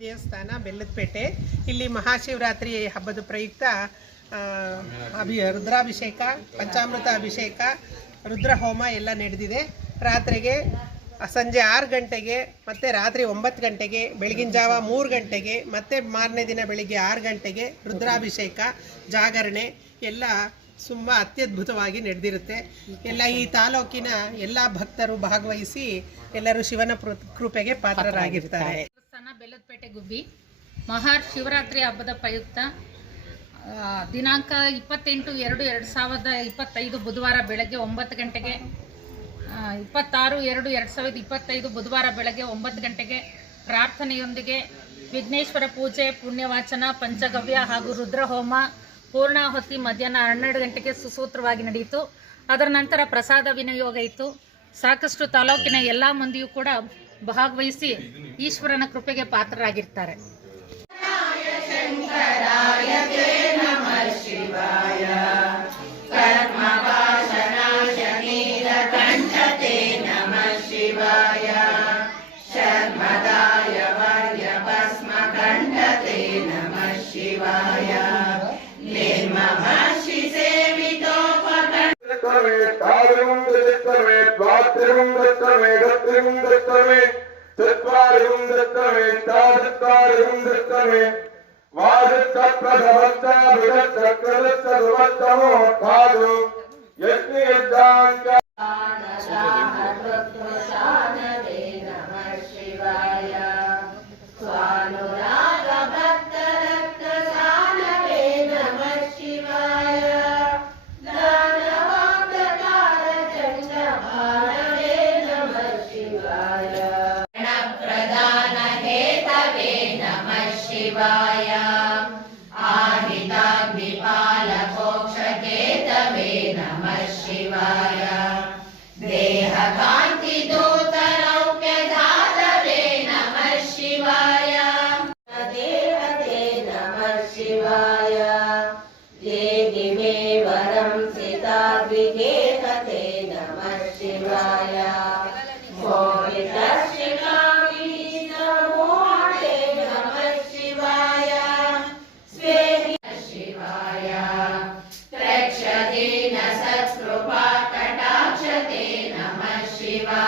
ದೇವಸ್ಥಾನ ಬೆಲ್ಲದಪೇಟೆ. ಇಲ್ಲಿ ಮಹಾಶಿವರಾತ್ರಿ ಹಬ್ಬದ ಪ್ರಯುಕ್ತ ಅಭಿ, ರುದ್ರಾಭಿಷೇಕ, ಪಂಚಾಮೃತ ಅಭಿಷೇಕ ರುದ್ರ ಹೋಮ ಎಲ್ಲ ನಡೆದಿದೆ. ರಾತ್ರಿಗೆ, ಸಂಜೆ ಆರು ಗಂಟೆಗೆ ಮತ್ತು ರಾತ್ರಿ ಒಂಬತ್ತು ಗಂಟೆಗೆ, ಬೆಳಗಿನ ಜಾವ ಮೂರು ಗಂಟೆಗೆ ಮತ್ತು ಮಾರನೇ ದಿನ ಬೆಳಿಗ್ಗೆ ಆರು ಗಂಟೆಗೆ ರುದ್ರಾಭಿಷೇಕ, ಜಾಗರಣೆ ಎಲ್ಲ ತುಂಬ ಅತ್ಯದ್ಭುತವಾಗಿ ನಡೆದಿರುತ್ತೆ. ಎಲ್ಲ ಈ ತಾಲೂಕಿನ ಎಲ್ಲ ಭಕ್ತರು ಭಾಗವಹಿಸಿ ಎಲ್ಲರೂ ಶಿವನ ಕೃಪೆಗೆ ಪಾತ್ರರಾಗಿರ್ತಾರೆ. ದೇವಸ್ಥಾನ ಗುಬ್ಬಿ ಮಹಾ ಶಿವರಾತ್ರಿ ಹಬ್ಬದ ಪ್ರಯುಕ್ತ ದಿನಾಂಕ ಇಪ್ಪತ್ತೆಂಟು ಎರಡು ಎರಡು ಸಾವಿರದ ಇಪ್ಪತ್ತೈದು ಬುಧವಾರ ಬೆಳಗ್ಗೆ ಒಂಬತ್ತು ಗಂಟೆಗೆ ಇಪ್ಪತ್ತಾರು ಎರಡು ಎರಡು ಸಾವಿರದ ಇಪ್ಪತ್ತೈದು ಬುಧವಾರ ಬೆಳಗ್ಗೆ ಒಂಬತ್ತು ಗಂಟೆಗೆ ಪ್ರಾರ್ಥನೆಯೊಂದಿಗೆ ವಿಘ್ನೇಶ್ವರ ಪೂಜೆ, ಪುಣ್ಯವಾಚನ, ಪಂಚಗವ್ಯ ಹಾಗೂ ರುದ್ರಹೋಮ ಪೂರ್ಣಾಹುತಿ ಮಧ್ಯಾಹ್ನ ಹನ್ನೆರಡು ಗಂಟೆಗೆ ಸುಸೂತ್ರವಾಗಿ ನಡೆಯಿತು. ಅದರ ನಂತರ ಪ್ರಸಾದ ವಿನಿಯೋಗ ಇತ್ತು. ಸಾಕಷ್ಟು ತಾಲೂಕಿನ ಎಲ್ಲ ಮಂದಿಯೂ ಕೂಡ ಭಾಗವಹಿಸಿ ಈಶ್ವರನ ಕೃಪೆಗೆ ಪಾತ್ರರಾಗಿರ್ತಾರೆ. ಕಾರ್ಯಂ त्रिवं दत्तमे दत्त्रिवं दत्तमे चत्वारिवं दत्तमे चाचत्वारिवं दत्तमे। वाजत्तप्रधवत्ता बृहत्तक्रदत्तभवत्तमो खादु यज्ञयज्ञाङ्का शिवाय आहिताग्निपालकोक्षके तवे नमः शिवाय देहकान्तिदूतरौप्यधातवे नमः शिवाय देवते नमः शिवाय देवि वरं सिताद्रिके कते नमः शिवाय は